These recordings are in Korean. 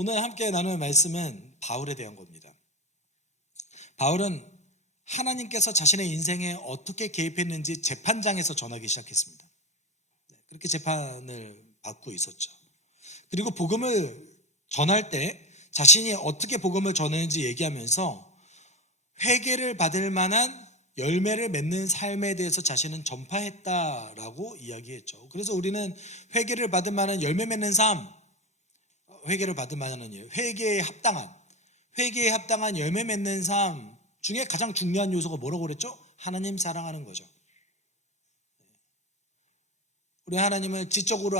오늘 함께 나눌 말씀은 바울에 대한 겁니다. 바울은 하나님께서 자신의 인생에 어떻게 개입했는지 재판장에서 전하기 시작했습니다. 그렇게 재판을 받고 있었죠. 그리고 복음을 전할 때 자신이 어떻게 복음을 전했는지 얘기하면서 회개를 받을 만한 열매를 맺는 삶에 대해서 자신은 전파했다라고 이야기했죠. 그래서 우리는 회개를 받을 만한 열매 맺는 삶, 회개를 받을 만한 회개에 합당한 열매 맺는 삶 중에 가장 중요한 요소가 뭐라고 그랬죠? 하나님 사랑하는 거죠. 우리 하나님을 지적으로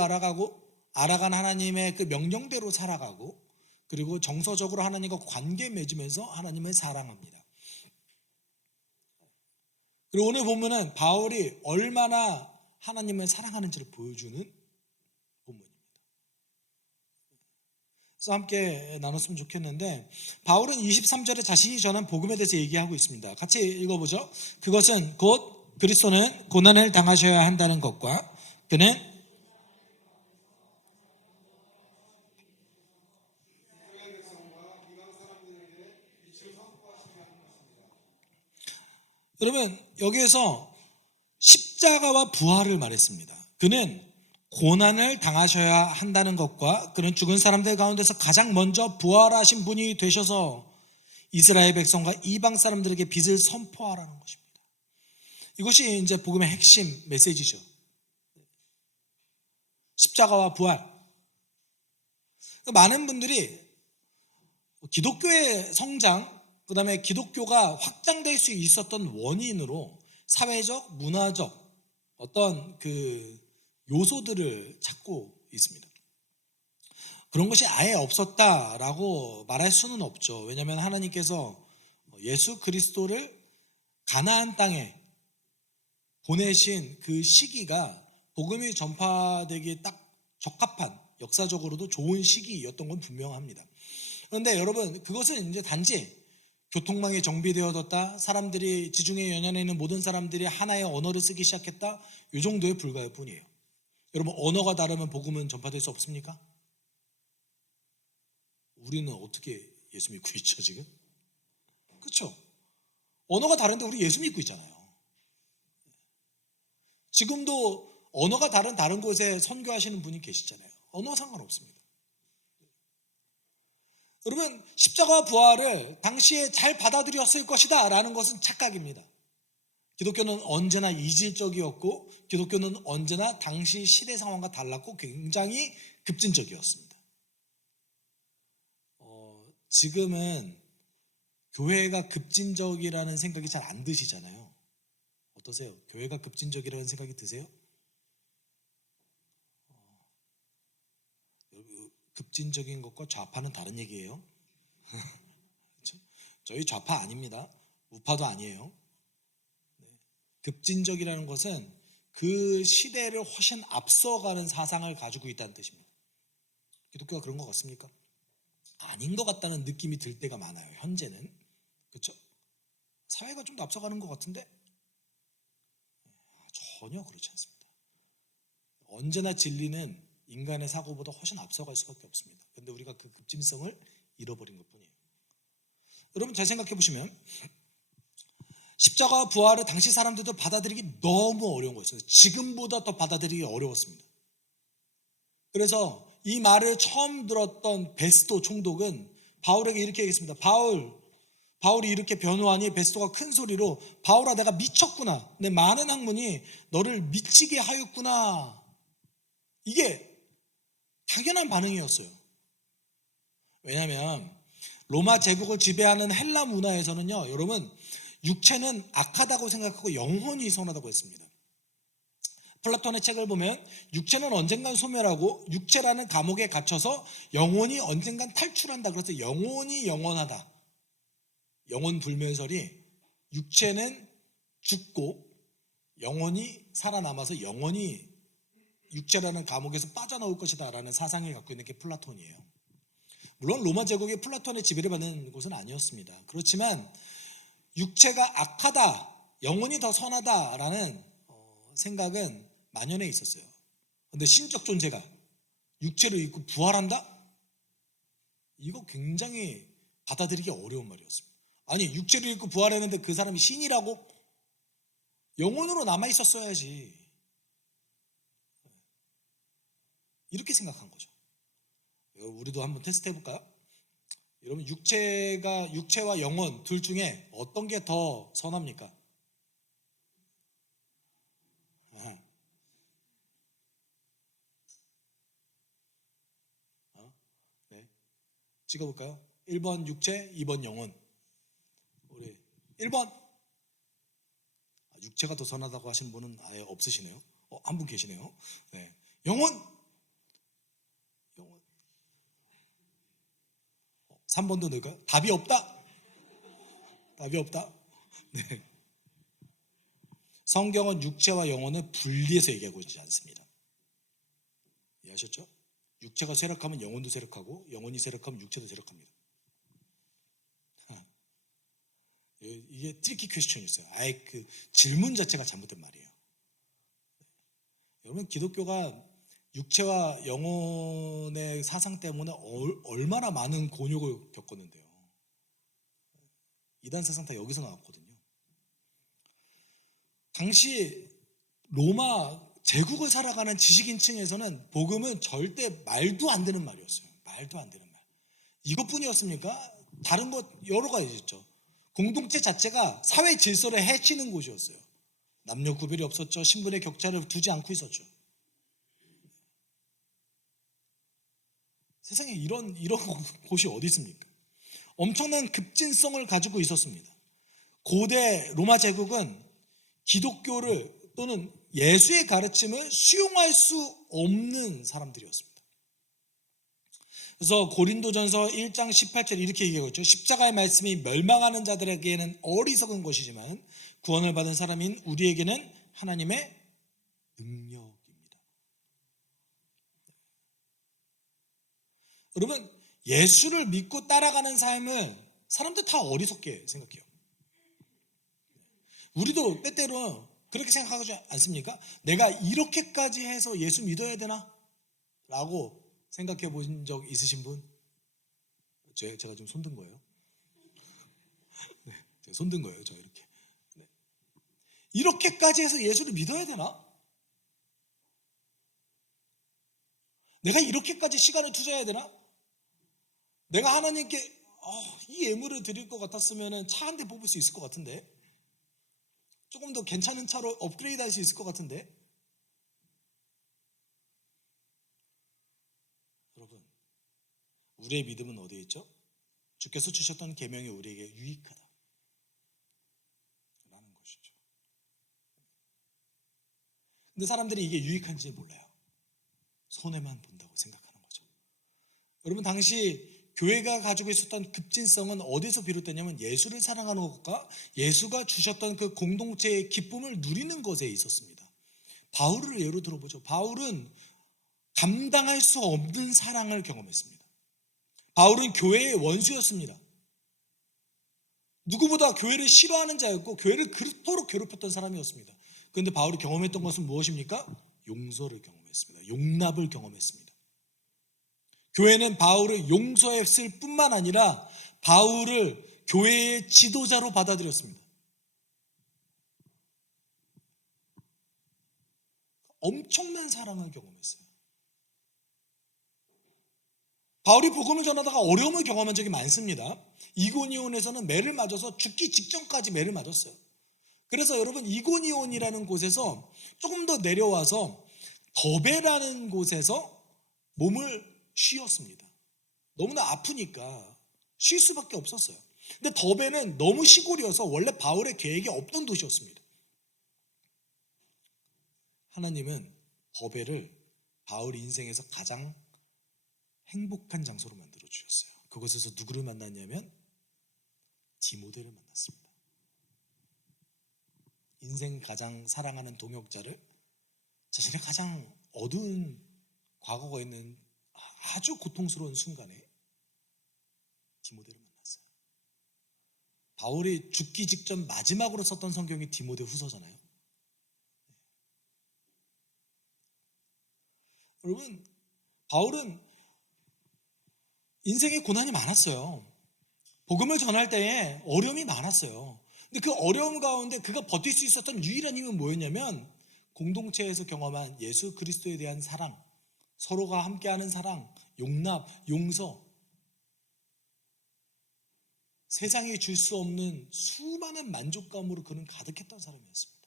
알아간 하나님의 그 명령대로 살아가고, 그리고 정서적으로 하나님과 관계 맺으면서 하나님을 사랑합니다. 그리고 오늘 보면은 바울이 얼마나 하나님을 사랑하는지를 보여주는 본문입니다. 그래서 함께 나눴으면 좋겠는데, 바울은 23절에 자신이 전한 복음에 대해서 얘기하고 있습니다. 같이 읽어보죠. 그것은 곧 그리스도는 고난을 당하셔야 한다는 것과 그는 여러분, 여기에서 십자가와 부활을 말했습니다. 그는 고난을 당하셔야 한다는 것과 그는 죽은 사람들 가운데서 가장 먼저 부활하신 분이 되셔서 이스라엘 백성과 이방 사람들에게 빛을 선포하라는 것입니다. 이것이 이제 복음의 핵심 메시지죠. 십자가와 부활. 많은 분들이 기독교의 성장, 그 다음에 기독교가 확장될 수 있었던 원인으로 사회적, 문화적 어떤 그 요소들을 찾고 있습니다. 그런 것이 아예 없었다라고 말할 수는 없죠. 왜냐하면 하나님께서 예수 그리스도를 가나안 땅에 보내신 그 시기가 복음이 전파되기에 딱 적합한, 역사적으로도 좋은 시기였던 건 분명합니다. 그런데 여러분, 그것은 이제 단지 교통망이 정비되어졌다, 사람들이, 지중해 연안에 있는 모든 사람들이 하나의 언어를 쓰기 시작했다, 이 정도에 불과할 뿐이에요. 여러분, 언어가 다르면 복음은 전파될 수 없습니까? 우리는 어떻게 예수 믿고 있죠 지금? 그렇죠? 언어가 다른데 우리 예수 믿고 있잖아요. 지금도 언어가 다른 곳에 선교하시는 분이 계시잖아요. 언어 상관없습니다. 여러분, 십자가와 부활을 당시에 잘 받아들였을 것이다 라는 것은 착각입니다. 기독교는 언제나 이질적이었고, 기독교는 언제나 당시 시대 상황과 달랐고 굉장히 급진적이었습니다. 지금은 교회가 급진적이라는 생각이 잘 안 드시잖아요. 어떠세요? 교회가 급진적이라는 생각이 드세요? 급진적인 것과 좌파는 다른 얘기예요. 그렇죠? 저희 좌파 아닙니다. 우파도 아니에요. 급진적이라는 것은 그 시대를 훨씬 앞서가는 사상을 가지고 있다는 뜻입니다. 기독교가 그런 것 같습니까? 아닌 것 같다는 느낌이 들 때가 많아요. 현재는. 그렇죠? 사회가 좀 더 앞서가는 것 같은데 전혀 그렇지 않습니다. 언제나 진리는 인간의 사고보다 훨씬 앞서갈 수밖에 없습니다. 그런데 우리가 그 급진성을 잃어버린 것뿐이에요. 여러분, 잘 생각해 보시면 십자가와 부활을 당시 사람들도 받아들이기 너무 어려운 거였어요. 지금보다 더 받아들이기 어려웠습니다. 그래서 이 말을 처음 들었던 베스토 총독은 바울에게 이렇게 얘기했습니다. 바울이 이렇게 변호하니 베스토가 큰 소리로 바울아, 내가 미쳤구나. 내 많은 학문이 너를 미치게 하였구나. 이게 당연한 반응이었어요. 왜냐하면 로마 제국을 지배하는 헬라 문화에서는요, 여러분, 육체는 악하다고 생각하고 영혼이 선하다고 했습니다. 플라톤의 책을 보면 육체는 언젠간 소멸하고 육체라는 감옥에 갇혀서 영혼이 언젠간 탈출한다. 그래서 영혼이 영원하다. 영혼 불멸설이 육체는 죽고 영혼이 살아남아서 영혼이 육체라는 감옥에서 빠져나올 것이다 라는 사상을 갖고 있는 게 플라톤이에요. 물론 로마 제국이 플라톤의 지배를 받는 곳은 아니었습니다. 그렇지만 육체가 악하다, 영혼이 더 선하다라는 생각은 만연해 있었어요. 그런데 신적 존재가 육체를 입고 부활한다? 이거 굉장히 받아들이기 어려운 말이었습니다. 아니, 육체를 입고 부활했는데 그 사람이 신이라고? 영혼으로 남아있었어야지. 이렇게 생각한 거죠. 우리도 한번 테스트 해볼까요? 여러분, 육체와 영혼 둘 중에 어떤 게 더 선합니까? 네. 찍어볼까요? 1번 육체, 2번 영혼. 우리 1번. 육체가 더 선하다고 하신 분은 아예 없으시네요. 한 분 계시네요. 네. 영혼. 3번도 넣을까요? 답이 없다. 답이 없다. 네. 성경은 육체와 영혼을 분리해서 얘기하고 있지 않습니다. 이해하셨죠? 육체가 쇠락하면 영혼도 쇠락하고 영혼이 쇠락하면 육체도 쇠락합니다. 이게 트리키 퀘스천이었어요. 아예 그 질문 자체가 잘못된 말이에요. 여러분, 기독교가 육체와 영혼의 사상 때문에 얼마나 많은 곤욕을 겪었는데요. 이단 세상 다 여기서 나왔거든요. 당시 로마 제국을 살아가는 지식인층에서는 복음은 절대 말도 안 되는 말이었어요. 말도 안 되는 말. 이것뿐이었습니까? 다른 것 여러 가지 있죠. 공동체 자체가 사회 질서를 해치는 곳이었어요. 남녀 구별이 없었죠. 신분의 격차를 두지 않고 있었죠. 세상에 이런 곳이 어디 있습니까? 엄청난 급진성을 가지고 있었습니다. 고대 로마 제국은 기독교를 또는 예수의 가르침을 수용할 수 없는 사람들이었습니다. 그래서 고린도전서 1장 18절 이렇게 얘기하고 있죠. 십자가의 말씀이 멸망하는 자들에게는 어리석은 것이지만 구원을 받은 사람인 우리에게는 하나님의 능력입니다. 여러분, 예수를 믿고 따라가는 삶을 사람들 다 어리석게 생각해요. 우리도 때때로 그렇게 생각하지 않습니까? 내가 이렇게까지 해서 예수 믿어야 되나? 라고 생각해 본 적 있으신 분? 제가 좀 손든 거예요. 네, 제가 손든 거예요. 저 이렇게. 네. 이렇게까지 해서 예수를 믿어야 되나? 내가 이렇게까지 시간을 투자해야 되나? 내가 하나님께 이 예물을 드릴 것 같았으면 차 한 대 뽑을 수 있을 것 같은데, 조금 더 괜찮은 차로 업그레이드 할 수 있을 것 같은데. 여러분, 우리의 믿음은 어디에 있죠? 주께서 주셨던 계명이 우리에게 유익하다 라는 것이죠. 근데 사람들이 이게 유익한지 몰라요. 손해만 본다고 생각하는 거죠. 여러분, 당시 교회가 가지고 있었던 급진성은 어디서 비롯되냐면 예수를 사랑하는 것과 예수가 주셨던 그 공동체의 기쁨을 누리는 것에 있었습니다. 바울을 예로 들어보죠. 바울은 감당할 수 없는 사랑을 경험했습니다. 바울은 교회의 원수였습니다. 누구보다 교회를 싫어하는 자였고 교회를 그토록 괴롭혔던 사람이었습니다. 그런데 바울이 경험했던 것은 무엇입니까? 용서를 경험했습니다. 용납을 경험했습니다. 교회는 바울을 용서했을 뿐만 아니라 바울을 교회의 지도자로 받아들였습니다. 엄청난 사랑을 경험했어요. 바울이 복음을 전하다가 어려움을 경험한 적이 많습니다. 이고니온에서는 매를 맞아서 죽기 직전까지 매를 맞았어요. 그래서 여러분, 이고니온이라는 곳에서 조금 더 내려와서 더베라는 곳에서 몸을 쉬었습니다. 너무나 아프니까 쉴 수밖에 없었어요. 근데 더베는 너무 시골이어서 원래 바울의 계획에 없던 도시였습니다. 하나님은 더베를 바울 인생에서 가장 행복한 장소로 만들어 주셨어요. 그곳에서 누구를 만났냐면 디모데를 만났습니다. 인생 가장 사랑하는 동역자를 자신의 가장 어두운 과거가 있는 아주 고통스러운 순간에 디모데를 만났어요. 바울이 죽기 직전 마지막으로 썼던 성경이 디모데 후서잖아요. 여러분, 바울은 인생에 고난이 많았어요. 복음을 전할 때에 어려움이 많았어요. 근데 그 어려움 가운데 그가 버틸 수 있었던 유일한 힘은 뭐였냐면 공동체에서 경험한 예수 그리스도에 대한 사랑, 서로가 함께하는 사랑, 용납, 용서, 세상이 줄 수 없는 수많은 만족감으로 그는 가득했던 사람이었습니다.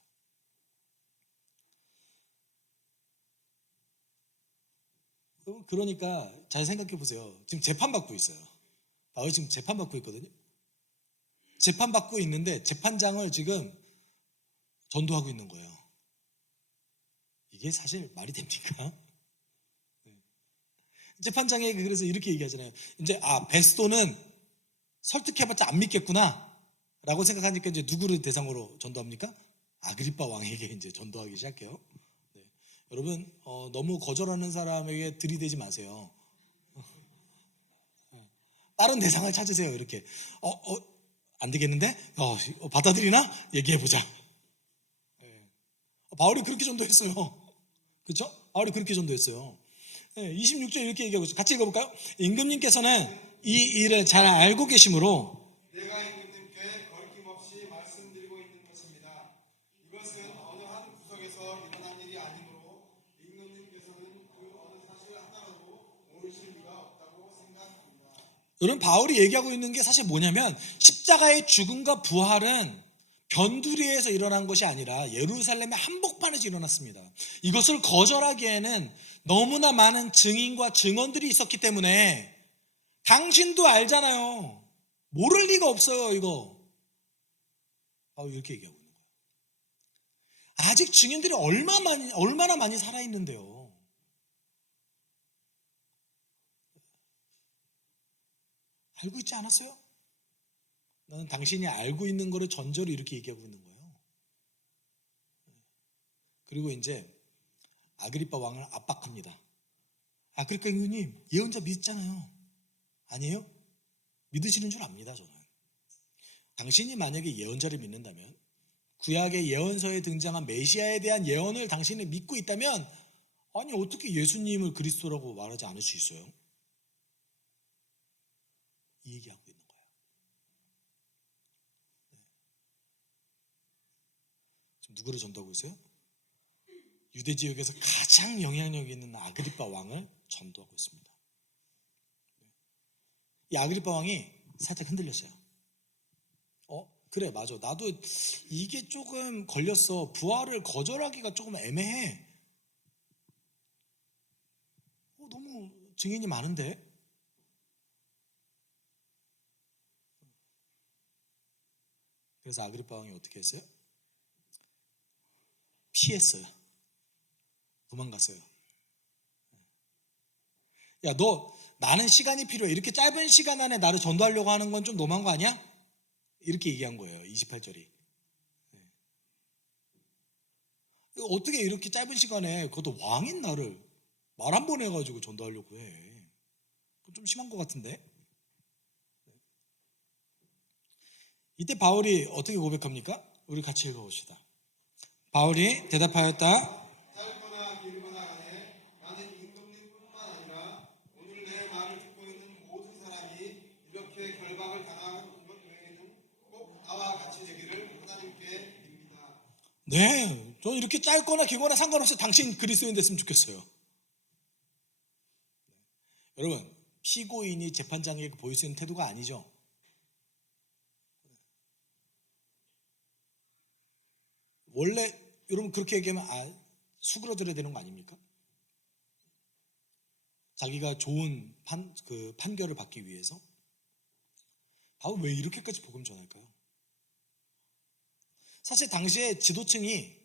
그러니까 잘 생각해 보세요. 지금 재판받고 있어요. 바울이 지금 재판받고 있거든요. 재판받고 있는데 재판장을 지금 전도하고 있는 거예요. 이게 사실 말이 됩니까? 재판장이 그래서 이렇게 얘기하잖아요. 이제 베스토는 설득해봤자 안 믿겠구나 라고 생각하니까 이제 누구를 대상으로 전도합니까? 아그리빠 왕에게 이제 전도하기 시작해요. 네. 여러분 너무 거절하는 사람에게 들이대지 마세요. 다른 대상을 찾으세요. 이렇게 안 되겠는데 받아들이나 얘기해보자. 네. 바울이 그렇게 전도했어요. 그렇죠? 바울이 그렇게 전도했어요. 26절 이렇게 얘기하고 있어요. 같이 읽어볼까요? 임금님께서는 이 일을 잘 알고 계시므로 내가 임금님께 걸림없이 말씀드리고 있는 것입니다. 이것은 어느 한 구석에서 일어난 일이 아니므로 임금님께서는 그 어느 사실 하나라도 모르실 리가 없다고 생각합니다. 여러분 바울이 얘기하고 있는 게 사실 뭐냐면 십자가의 죽음과 부활은 변두리에서 일어난 것이 아니라 예루살렘의 한복판에서 일어났습니다. 이것을 거절하기에는 너무나 많은 증인과 증언들이 있었기 때문에 당신도 알잖아요. 모를 리가 없어요, 이거. 이렇게 얘기하고 있는 거예요. 아직 증인들이 얼마나 많이 살아있는데요. 알고 있지 않았어요? 나는 당신이 알고 있는 거를 전제로 이렇게 얘기하고 있는 거예요. 그리고 이제 아그리빠 왕을 압박합니다. 아그리빠 임금님, 예언자 믿잖아요. 아니에요? 믿으시는 줄 압니다, 저는. 당신이 만약에 예언자를 믿는다면, 구약의 예언서에 등장한 메시아에 대한 예언을 당신이 믿고 있다면, 아니 어떻게 예수님을 그리스도라고 말하지 않을 수 있어요? 이 얘기하고 있는 거예요. 지금 누구를 전도하고 있어요? 유대 지역에서 가장 영향력 있는 아그리빠 왕을 전도하고 있습니다. 이 아그리빠 왕이 살짝 흔들렸어요. 그래 맞아. 나도 이게 조금 걸렸어. 부활을 거절하기가 조금 애매해. 너무 증인이 많은데. 그래서 아그리빠 왕이 어떻게 했어요? 피했어요. 도망갔어요. 야, 너 나는 시간이 필요해. 이렇게 짧은 시간 안에 나를 전도하려고 하는 건 좀 너무한 거 아니야? 이렇게 얘기한 거예요. 28절이. 어떻게 이렇게 짧은 시간에 그것도 왕인 나를 말 한 번 해가지고 전도하려고 해. 그건 좀 심한 것 같은데. 이때 바울이 어떻게 고백합니까? 우리 같이 읽어봅시다. 바울이 대답하였다. 짧거나 길거나 간에 나는 임금님뿐만 아니라 오늘 내 말을 듣고 있는 모든 사람이 이렇게 결박을 당한 것 외에는 꼭 나와 같이 되기를 하나님께 빕니다. 네, 저는 이렇게 짧거나 길거나 상관없이 당신 그리스도인 됐으면 좋겠어요. 여러분, 피고인이 재판장에게 보일 수 있는 태도가 아니죠. 원래 여러분 그렇게 얘기하면 수그러들어야 되는 거 아닙니까? 자기가 좋은 판결을 받기 위해서. 바울 왜 이렇게까지 복음 전할까요? 사실 당시에 지도층이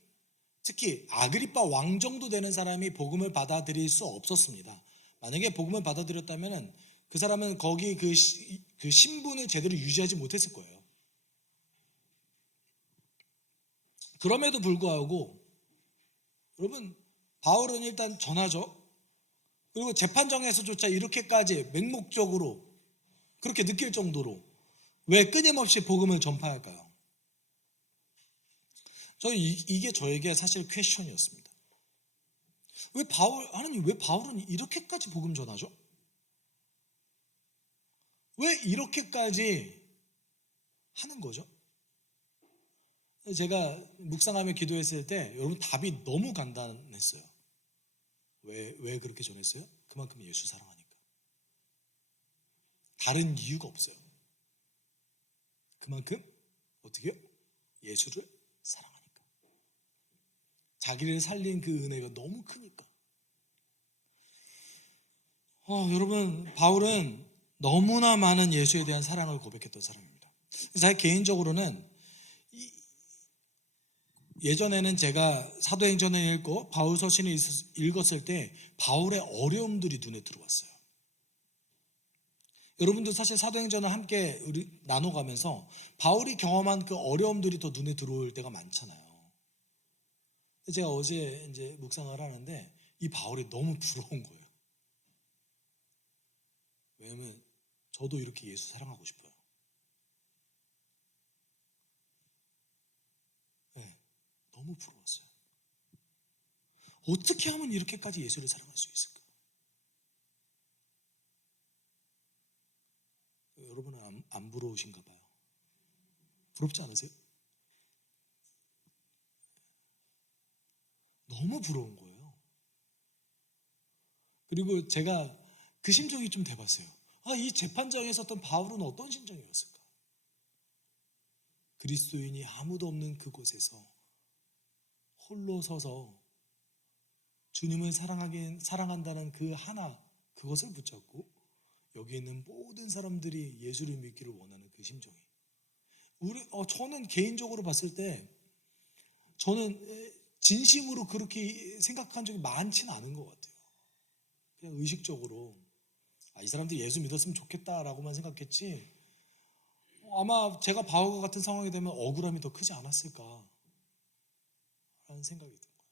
특히 아그리빠 왕 정도 되는 사람이 복음을 받아들일 수 없었습니다. 만약에 복음을 받아들였다면 그 사람은 거기 그 신분을 제대로 유지하지 못했을 거예요. 그럼에도 불구하고 여러분 바울은 일단 전하죠. 그리고 재판정에서조차 이렇게까지 맹목적으로 그렇게 느낄 정도로 왜 끊임없이 복음을 전파할까요? 이게 저에게 사실 퀘스천이었습니다. 하나님 왜 바울은 이렇게까지 복음 전하죠? 왜 이렇게까지 하는 거죠? 제가 묵상하며 기도했을 때 여러분 답이 너무 간단했어요. 왜 그렇게 전했어요? 그만큼 예수 사랑하니까. 다른 이유가 없어요. 그만큼 어떻게요? 예수를 사랑하니까. 자기를 살린 그 은혜가 너무 크니까. 여러분, 바울은 너무나 많은 예수에 대한 사랑을 고백했던 사람입니다. 제 개인적으로는 예전에는 제가 사도행전을 읽고 바울 서신을 읽었을 때 바울의 어려움들이 눈에 들어왔어요. 여러분도 사실 사도행전을 함께 나눠가면서 바울이 경험한 그 어려움들이 더 눈에 들어올 때가 많잖아요. 제가 어제 이제 묵상을 하는데 이 바울이 너무 부러운 거예요. 왜냐면 저도 이렇게 예수 사랑하고 싶어요. 네, 너무 부러웠어요. 어떻게 하면 이렇게까지 예수를 사랑할 수 있을까? 여러분은 안 부러우신가 봐요. 부럽지 않으세요? 너무 부러운 거예요. 그리고 제가 그 심정이 좀 돼봤어요. 이 재판장에 섰던 바울은 어떤 심정이었을까? 그리스도인이 아무도 없는 그곳에서 홀로 서서 주님을 사랑한다는 그 하나, 그것을 붙잡고 여기 있는 모든 사람들이 예수를 믿기를 원하는 그 심정이. 저는 개인적으로 봤을 때 저는 진심으로 그렇게 생각한 적이 많지는 않은 것 같아요. 그냥 의식적으로 이 사람들이 예수 믿었으면 좋겠다라고만 생각했지, 아마 제가 바울과 같은 상황이 되면 억울함이 더 크지 않았을까 라는 생각이 든 거예요.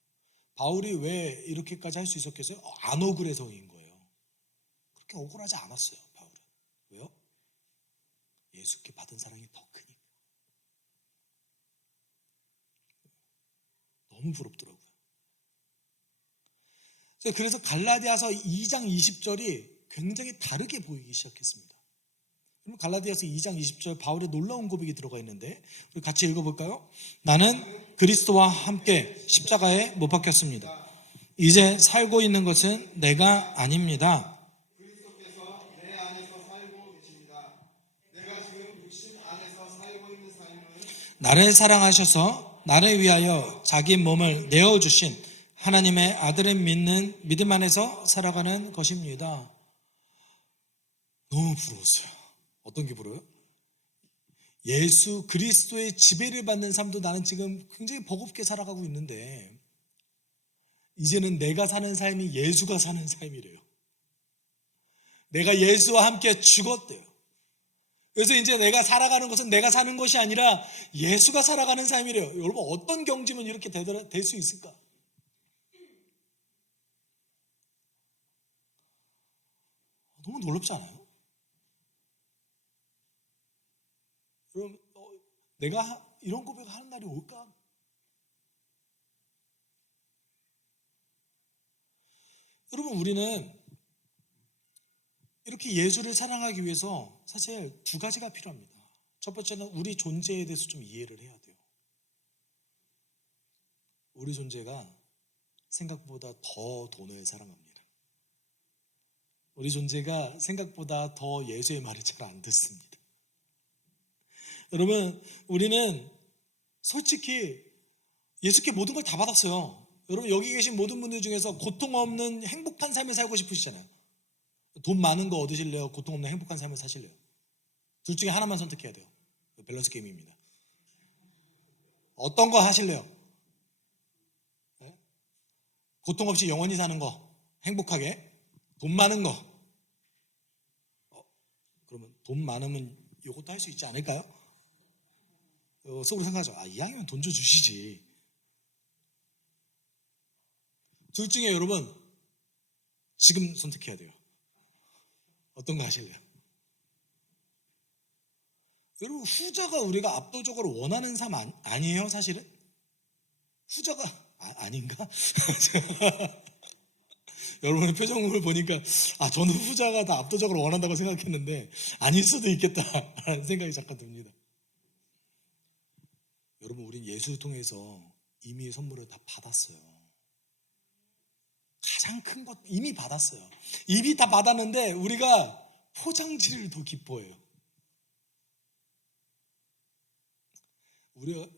바울이 왜 이렇게까지 할 수 있었겠어요? 안 억울해서인 거예요. 그렇게 억울하지 않았어요, 바울은. 왜요? 예수께 받은 사랑이 더 크니까. 너무 부럽더라고요. 그래서 갈라디아서 2장 20절이 굉장히 다르게 보이기 시작했습니다. 갈라디아서 2장 20절 바울의 놀라운 고백이 들어가 있는데 우리 같이 읽어볼까요? 나는 그리스도와 함께 십자가에 못 박혔습니다. 이제 살고 있는 것은 내가 아닙니다. 그리스도께서 내 안에서 살고 계십니다. 내가 지금 육신 안에서 살고 있는 삶은 나를 사랑하셔서 나를 위하여 자기 몸을 내어주신 하나님의 아들을 믿는 믿음 안에서 살아가는 것입니다. 너무 부러웠어요. 어떤 게 부러워요? 예수 그리스도의 지배를 받는 삶도 나는 지금 굉장히 버겁게 살아가고 있는데 이제는 내가 사는 삶이 예수가 사는 삶이래요. 내가 예수와 함께 죽었대요. 그래서 이제 내가 살아가는 것은 내가 사는 것이 아니라 예수가 살아가는 삶이래요. 여러분, 어떤 경지면 이렇게 될 수 있을까? 너무 놀랍지 않아요? 그럼 내가 이런 고백을 하는 날이 올까? 여러분, 우리는 이렇게 예수를 사랑하기 위해서 사실 두 가지가 필요합니다. 첫 번째는 우리 존재에 대해서 좀 이해를 해야 돼요. 우리 존재가 생각보다 더 돈을 사랑합니다. 우리 존재가 생각보다 더 예수의 말을 잘 안 듣습니다. 여러분, 우리는 솔직히 예수께 모든 걸 다 받았어요. 여러분, 여기 계신 모든 분들 중에서 고통 없는 행복한 삶을 살고 싶으시잖아요. 돈 많은 거 얻으실래요? 고통 없는 행복한 삶을 사실래요? 둘 중에 하나만 선택해야 돼요. 밸런스 게임입니다. 어떤 거 하실래요? 네? 고통 없이 영원히 사는 거, 행복하게. 돈 많은 거. 그러면 돈 많으면 이것도 할 수 있지 않을까요? 속으로 생각하죠. 이왕이면 돈 좀 주시지. 둘 중에 여러분 지금 선택해야 돼요. 어떤 거 하실래요? 여러분, 후자가 우리가 압도적으로 원하는 삶 아니에요, 사실은? 후자가 아닌가? 여러분의 표정을 보니까 저는 후자가 다 압도적으로 원한다고 생각했는데 아닐 수도 있겠다라는 생각이 잠깐 듭니다. 여러분, 우린 예수를 통해서 이미 선물을 다 받았어요. 가장 큰 것 이미 받았어요. 이미 다 받았는데 우리가 포장지를 더 기뻐해요.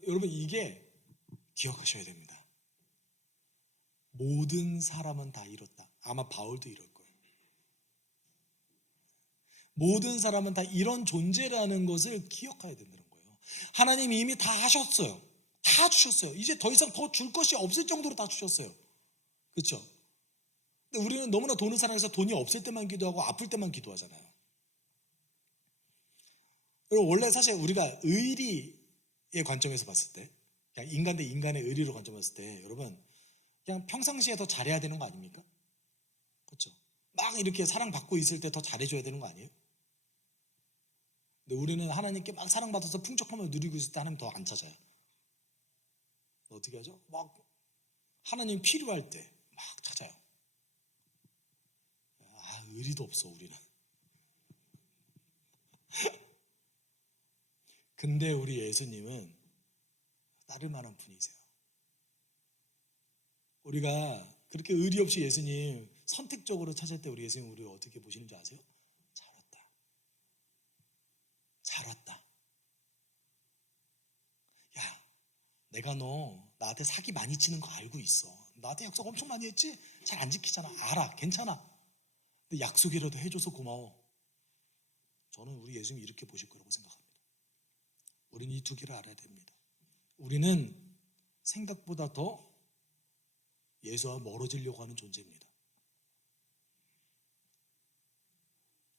여러분, 이게 기억하셔야 됩니다. 모든 사람은 다 이렇다. 아마 바울도 이럴 거예요. 모든 사람은 다 이런 존재라는 것을 기억해야 된다는 거예요. 하나님이 이미 다 하셨어요. 다 주셨어요. 이제 더 이상 더 줄 것이 없을 정도로 다 주셨어요. 그렇죠? 근데 우리는 너무나 돈을 사랑해서 돈이 없을 때만 기도하고 아플 때만 기도하잖아요. 그리고 원래 사실 우리가 의리의 관점에서 봤을 때, 그냥 인간 대 인간의 의리로 관점했을 때, 여러분 그냥 평상시에 더 잘해야 되는 거 아닙니까? 그렇죠? 막 이렇게 사랑받고 있을 때 더 잘해줘야 되는 거 아니에요? 근데 우리는 하나님께 막 사랑받아서 풍족함을 누리고 있을 때 하나님 더 안 찾아요. 어떻게 하죠? 막 하나님 필요할 때 막 찾아요. 의리도 없어 우리는. 근데 우리 예수님은 따를 만한 분이세요. 우리가 그렇게 의리 없이 예수님 선택적으로 찾을 때 우리 예수님 우리를 어떻게 보시는지 아세요? 잘 왔다. 잘 왔다. 야, 내가 너 나한테 사기 많이 치는 거 알고 있어. 나한테 약속 엄청 많이 했지? 잘 안 지키잖아. 알아. 괜찮아. 근데 약속이라도 해줘서 고마워. 저는 우리 예수님이 이렇게 보실 거라고 생각합니다. 우리는 이 두 개를 알아야 됩니다. 우리는 생각보다 더 예수와 멀어지려고 하는 존재입니다.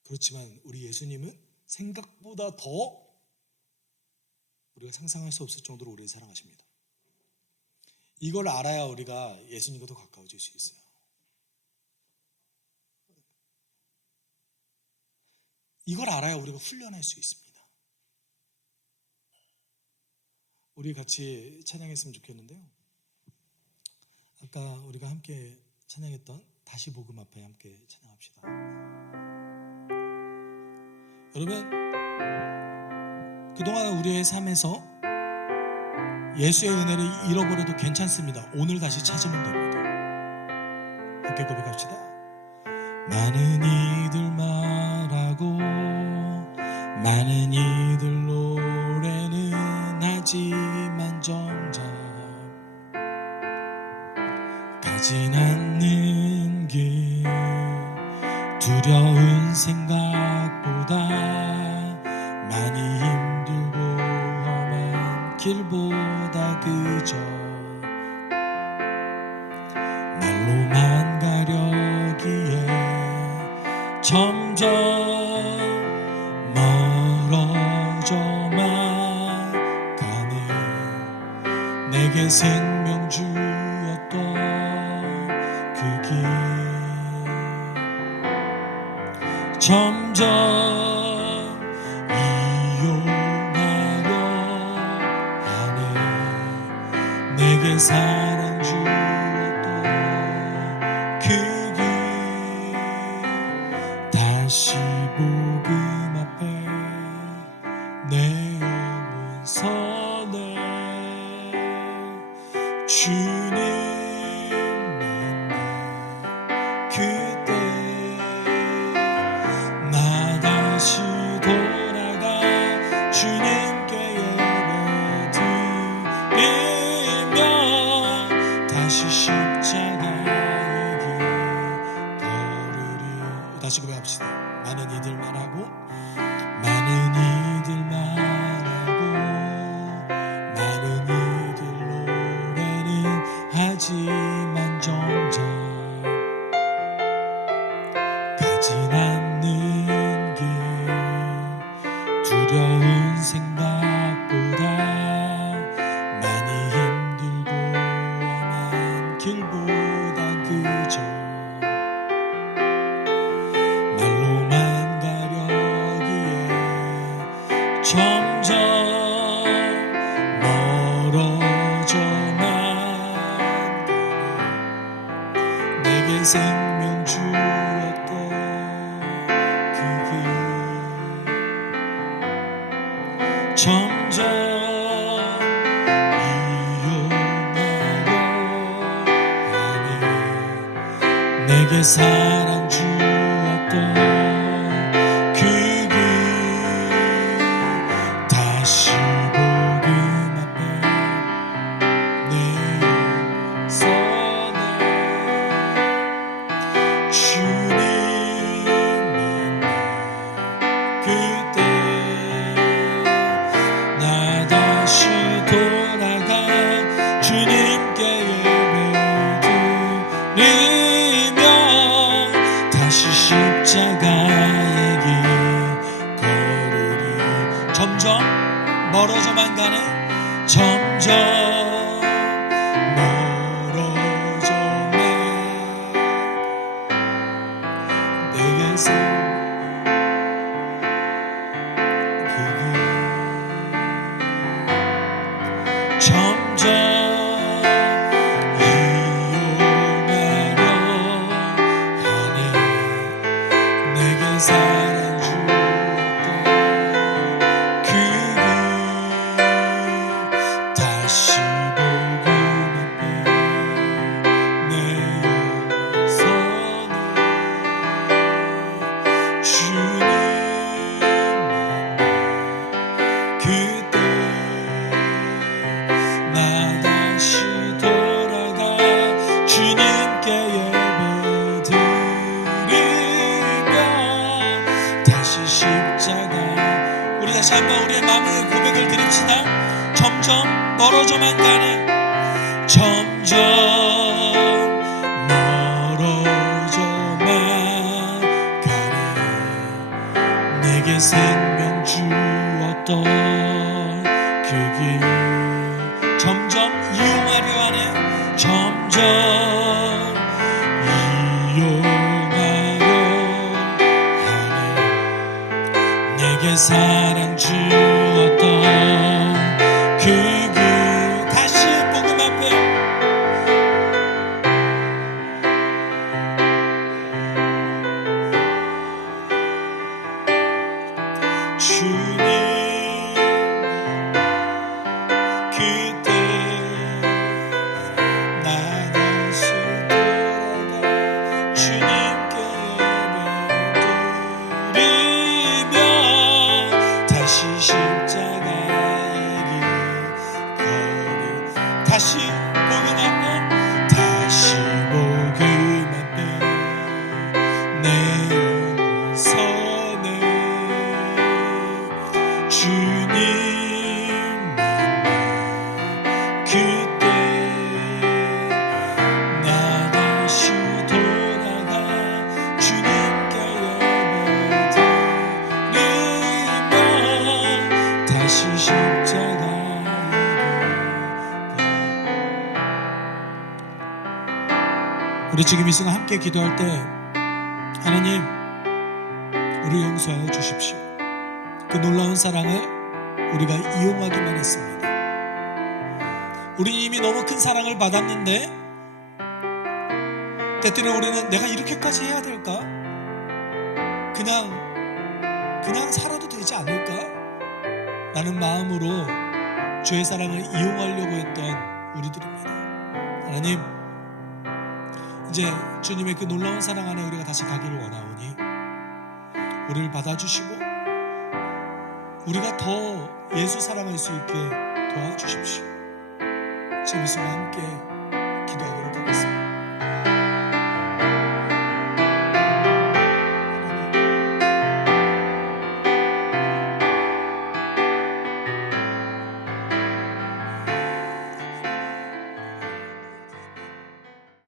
그렇지만 우리 예수님은 생각보다 더 우리가 상상할 수 없을 정도로 우리를 사랑하십니다. 이걸 알아야 우리가 예수님과 더 가까워질 수 있어요. 이걸 알아야 우리가 훈련할 수 있습니다. 우리 같이 찬양했으면 좋겠는데요. 아까 우리가 함께 찬양했던 다시 복음 앞에 함께 찬양합시다. 여러분, 그동안 우리의 삶에서 예수의 은혜를 잃어버려도 괜찮습니다. 오늘 다시 찾으면 됩니다. 함께 고백합시다. 많은 이들 말하고 많은 이들 노래는 하지만 정작 가진 않는 길 두려운 생각보다 많이 힘들고 험한 길보다 그저 말로만 가려기에 점점 멀어져만 가네. 내게 생명 주었던 그 길 점점 이용하려 하네. 내게 사랑 주었던 그 길 다시 복음 앞에 내 영혼 서네. 주님 만나 그때 나 다시 돌아가 주님께 예배 드리며 다시 십자가의 길 걸으리. 다시 고백합시다. 많은 이들 말하고 많은 이들 말하고 많은 이들 노래는 하지만 정작 가진 않는 길 두려운 생각보다 많이 힘들고 험한 길보다 그저 말로만 가려기에 점점 멀어져만 가네. 내게 생명 생명 주었던 그 길 점점 이용하려 하네. 내게 사랑 주었던 그 길 다시 복음 앞에 내 손에 주님 그때 나 다시 돌아가 주님께 예배드리며 다시 십자가의 길 걸으리. 점점 멀어져만 가네. 점점 멀어져만 내게서 그 길 점점 이용하려 하네. 내게 사랑 주었던 그 길 다시 복음 앞에 내 손을 주님 그때 나 다시 돌아가 주님께 예배드리며 다시 십자가. 우리 다시 한번 우리의 마음의 고백을 드립시다. 점점 멀어져만 가네. 점점 멀어져만 가네. 내게 생명 주었던 그 길 점점 이용하려 하네. 점점 이용하려 하네. 내게 사랑 주었던 그 길 다시 복음 앞에 주님 그때 나 다시 돌아가 주님께 예배드리며 다시 십자가의 길 걸으. 다시 복음 앞에 다시 복음 앞에 내 손에 주님 그때 나 다시 돌아가 주님께 예배드리며 다시 십자가의 길. 우리 지금 이 순간 함께 기도할 때 하나님 우리 용서하여 주십시오. 그 놀라운 사랑을 우리가 이용하기만 했습니다. 우리 이미 너무 큰 사랑을 받았는데 때때로 우리는 내가 이렇게까지 해야 될까? 그냥 살아도 되지 않을까? 라는 마음으로 주의 사랑을 이용하려고 했던 우리들입니다. 하나님 이제 주님의 그 놀라운 사랑 안에 우리가 다시 가기를 원하오니 우리를 받아주시고 우리가 더 예수 사랑할 수 있게 도와주십시오. 지금 이 순간 함께 기도하도록 하겠습니다.